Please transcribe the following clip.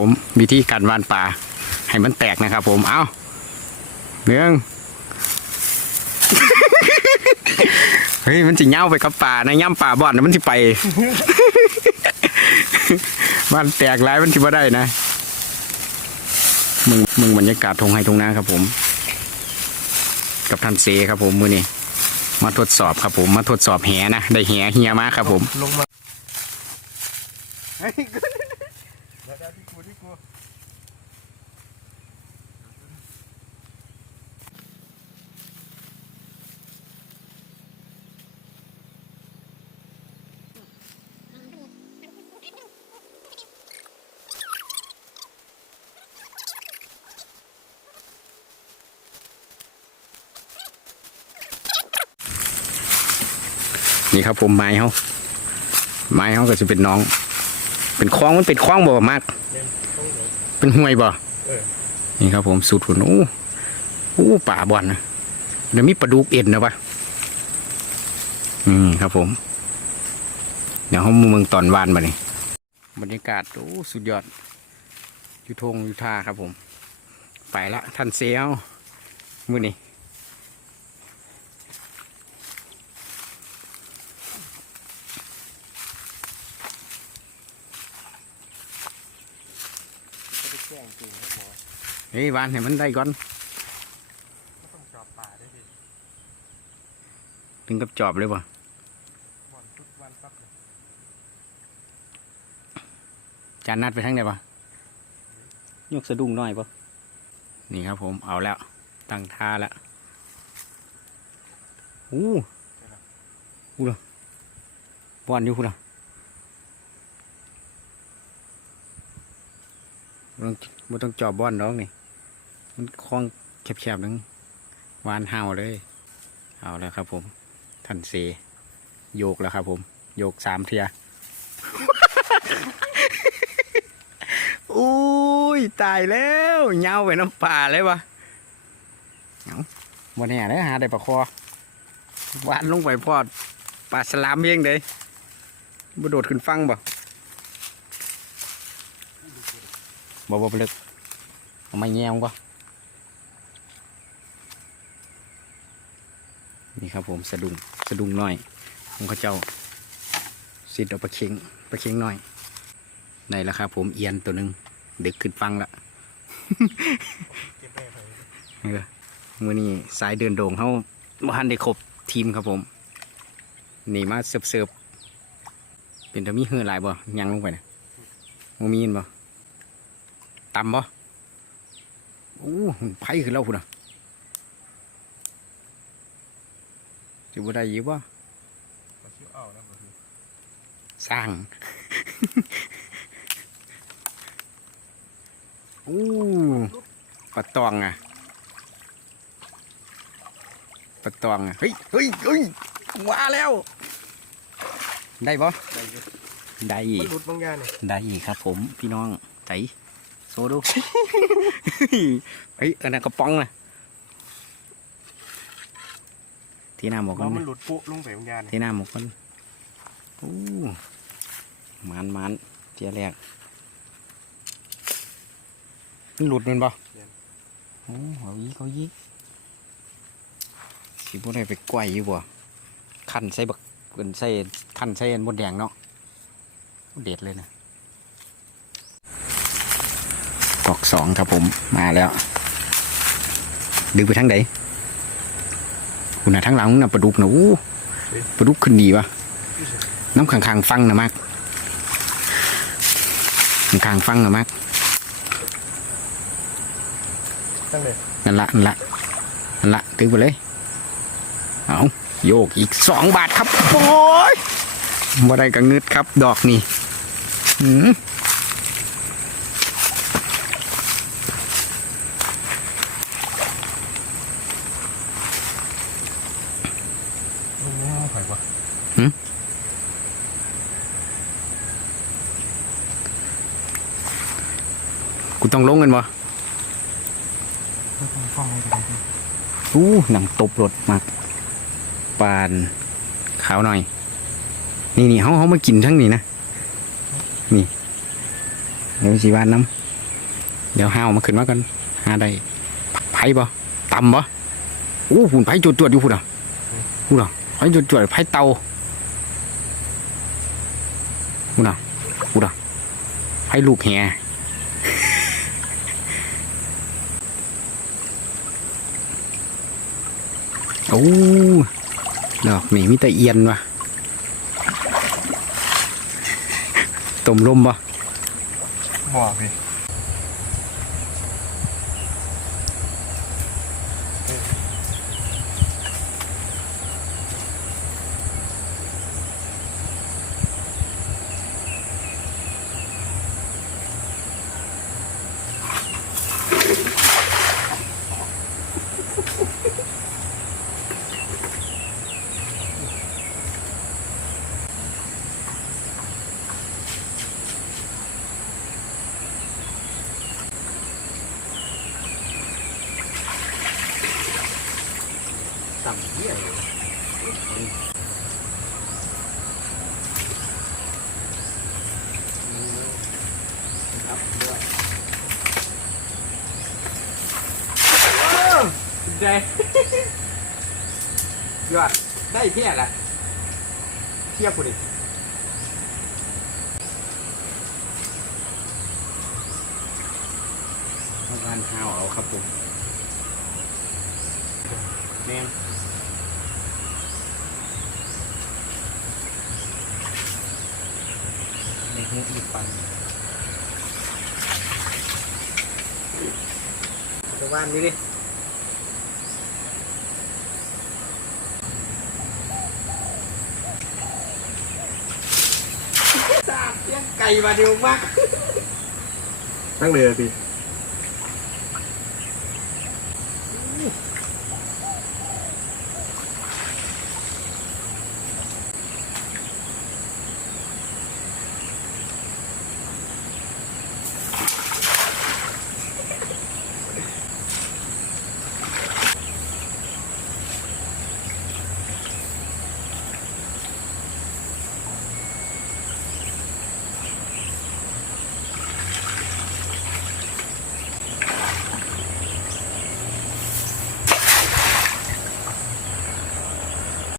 ผมวิธีการวานป่าให้มันแตกนะครับ ผมเอาเรื่องเฮ้ยมันจะเง่าไปกับป่านะย่ำป่าบ่อนมันจะไปมันแตกหลายมันจะมาได้นะมึงมึงบรรยากาศทงไฮทงนาครับ ผม กับทันเซครับ ผมมือนี้มาทดสอบครับ ผมมาทดสอบแหนะได้แหเฮียมาครับ ผมลงมา เดี๋ยวที่กูที่กูนี่ครับผมไม้เขาไม้เขาก็จะเป็นน้อง เป็นคลองมันเป็นคลองบ่มากเนี่ยต้องลงเป็นห้วยบ่เออนี่ครับผมสูตรหุ่นโอ้โอ้ป่าบอนนะเดี๋ยวมีปลาดุกเอ็นนะปะอืมครับผม เดี๋ยวเขามาเมืองตอนวานมานี่บรรยากาศโอ้สุดยอดอยุทงอยุทาครับผม ไปละท่านเซียวมือนี่ จะไปแจ้งจริงครับหมอเฮ้ยวานให้มันได้ก่อนก็ต้องจอบป่าด้วยดิถึงกับจอบเลยป่ะบ่อนทุกวันปั๊บเลยจานนัดไปทั้งไหนป่ะยกสะดุ้งหน่อยป่ะนี่ครับผมเอาแล้ว ตั้งท่าแล้วอู้อู้ละบอนอยู่คุณล่ะ ต้องบ่ต้องจอบบอนน้องนี่ มันคล้องแคบๆนึงวานห่าวเลย เอาแล้วครับผมท่านเซโยกแล้วครับผม โยกสามเทียอุ้ย ตายแล้วเหงาไปน้ำป่าเลยวะเอาวันนี้ได้หาได้ปลาคอวานลงไปพอดปลาสลามเพียงเด้บ่โดดขึ้นฟังบ่ บ่บ่ลึกเอาไม่แง่งบ่นี่ครับผมสะดุงสะดุ้งน้อยของเขาเจ้าสิดเอาปลาเค็งปลาเค็งน้อยในราคาผมเอียนตัวหนึ่งดึกขึ้นฟังละเมเออมื่อนี้สายเดินโด่งเขาบ้านได้ครบทีมครับผมนี่มาเสิร์ฟเป็นตะมีเหือหลายบ่ยังลงไปนะมมีนบ่ ต่ำบ่โอ้ไผ่ขึ้นแล้วพุ่นอะจะบ่ได้อยิบบ่ขอชื่อเอานะบ่คือสร้างอู้ปลาตองอะปลาตองอะเฮ้ยเฮ้ยเฮ้ยว่าแล้ว ได้ปะได้อยู่ได้อีมักนหลุดบางอย่างนี่ได้อีกครับผมพี่น้องใจ โซดูเฮ้ยอันนั้นกระป๋องนะที่หน้าหมกเพกันราะมันนะหลุดปุ๊ลงไปบางอย่างนี่ที่หน้าหมกกันอู้มันมันเจียแรกมันหลุดมันปะโอ้เขายีเขายีสิพวกนี้ไปไกวอยู่บ่ขันใส่บักเป็นใส่ขันใส่อันบดแดงเนาะเด็ดเลยนะ กอกสองครับผมมาแล้ว ดึงไปทางไหนคุณน่ะทางหลังน่ะปลาดุกนะอู้ปลาดุกขึ้นดีวะน้ำขังคางๆฟังนะมากขังคางๆฟังนะมากตั้งเลยนั่นละนั่นละนั่นละตึงไปเลย เอาโยกอีกสองบาทครับโอ้ยบ่ได้กังงึดครับ ดอกนี่หืม ลงน้ำไผ่ปะ กู ต้องลงกันบ่อู้หนังตบรถมากปานขาวหน่อย นี่นี่เขาเขามากินทั้งนี้นะ นี่เดี๋ยวสีวานน้ำเดี๋ยวห้าวมาขึ้นมากันหาได้ไผ่บ่ตำบ่อู้หุ่นไผ่จวดๆอยู่พุ่นอะพุ่นอะไผ่จวดๆไผ่เตาพุ่นอะพุ่นอะไผ่ลูกแห่ โอ้ดอกนี่มีแต่เอียนวะต้มลมบ่บ่พี่ ได้ยอด ได้เพี้ยละเทียบกูดิทำการหาวเอาครับผมแม่นในหูอีกปันตะวันนี้ดิ สาด เลี้ยงไก่มาเดียวมากตั้งเลยพี่